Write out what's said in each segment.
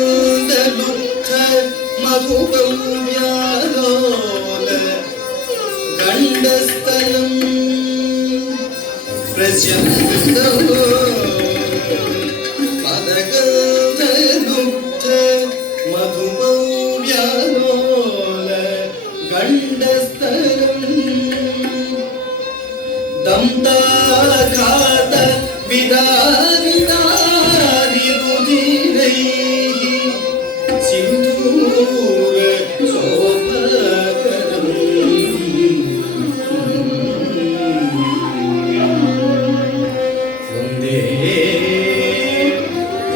मदगन्दलुब्ध मधुपव्यालोल गण्डस्थलं मदगन्दलुब्ध मधुपव्यालोल गण्डस्थलं दंताघात विदारिदारि रुधिरैः Sindoor शोभकरम् Vande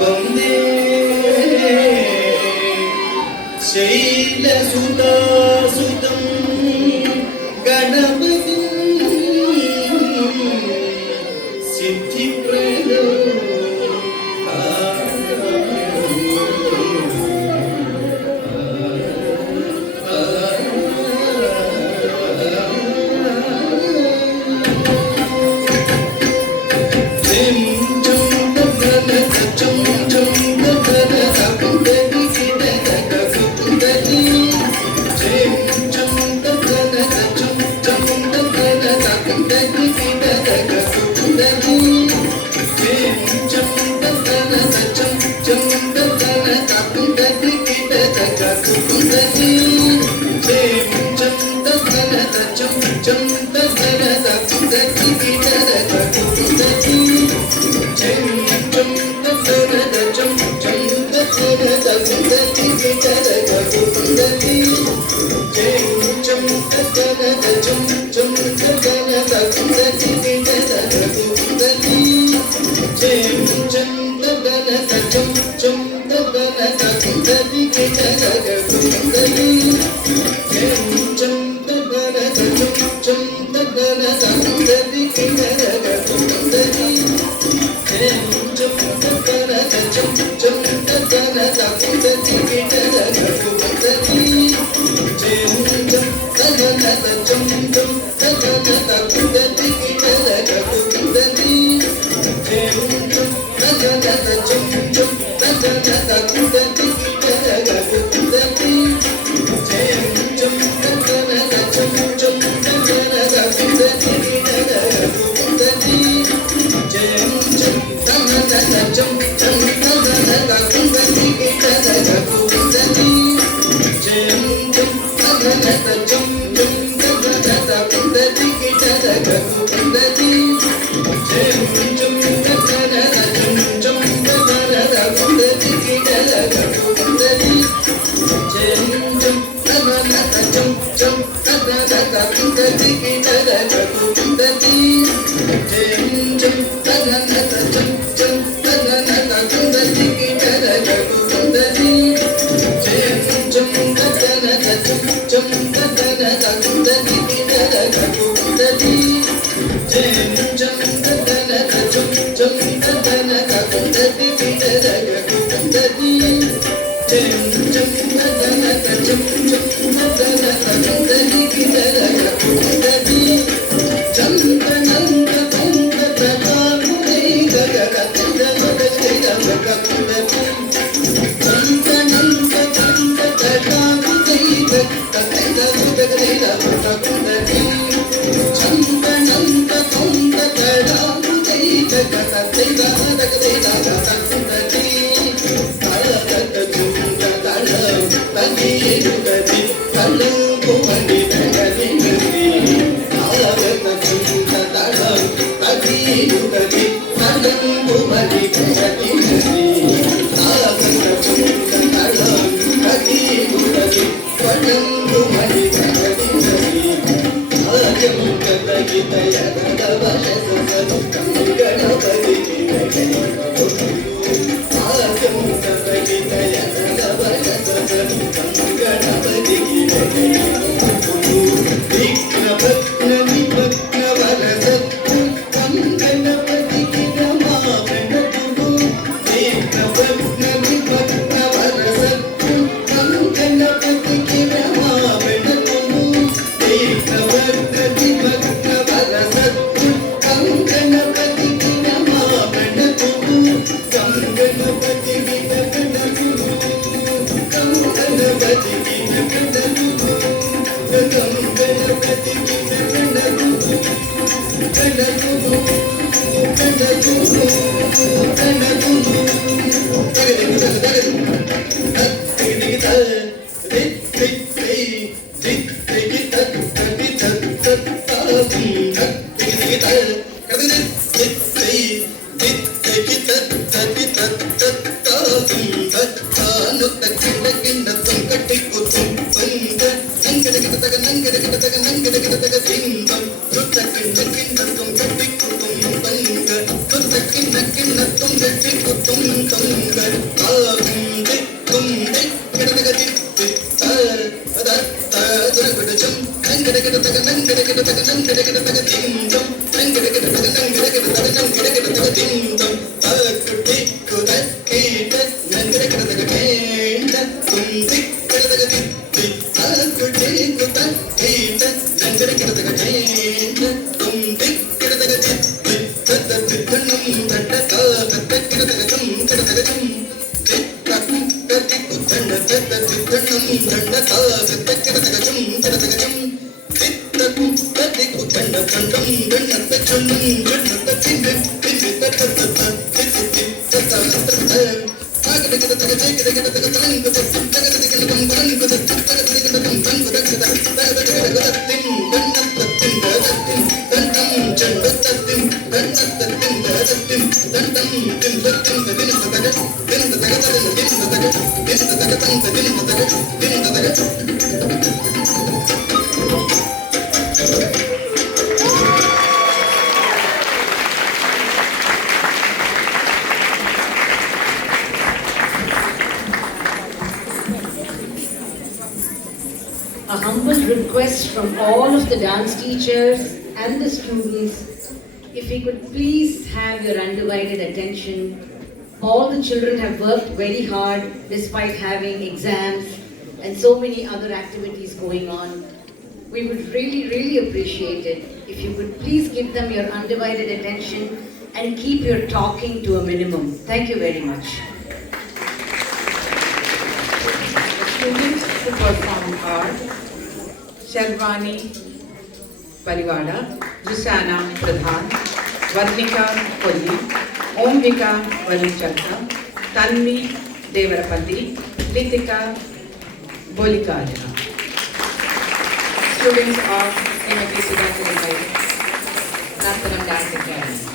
Vande शैलसुतासुतं गणपतिम् Ganpati A humble request from all of the dance teachers and the students, if we could please have your undivided attention. All the children have worked very hard despite having exams and so many other activities going on. We would really appreciate it if you could please give them your undivided attention and keep your talking to a minimum. Thank you very much. The students who perform are Shalvani Pariwada, Jusana Pradhan, Varnika Kolli, Omvika Varunchalka, Tanvi Devarapati, Litika Bolikajana. Students of MFA Siddhartha Nartanam Dance Academy.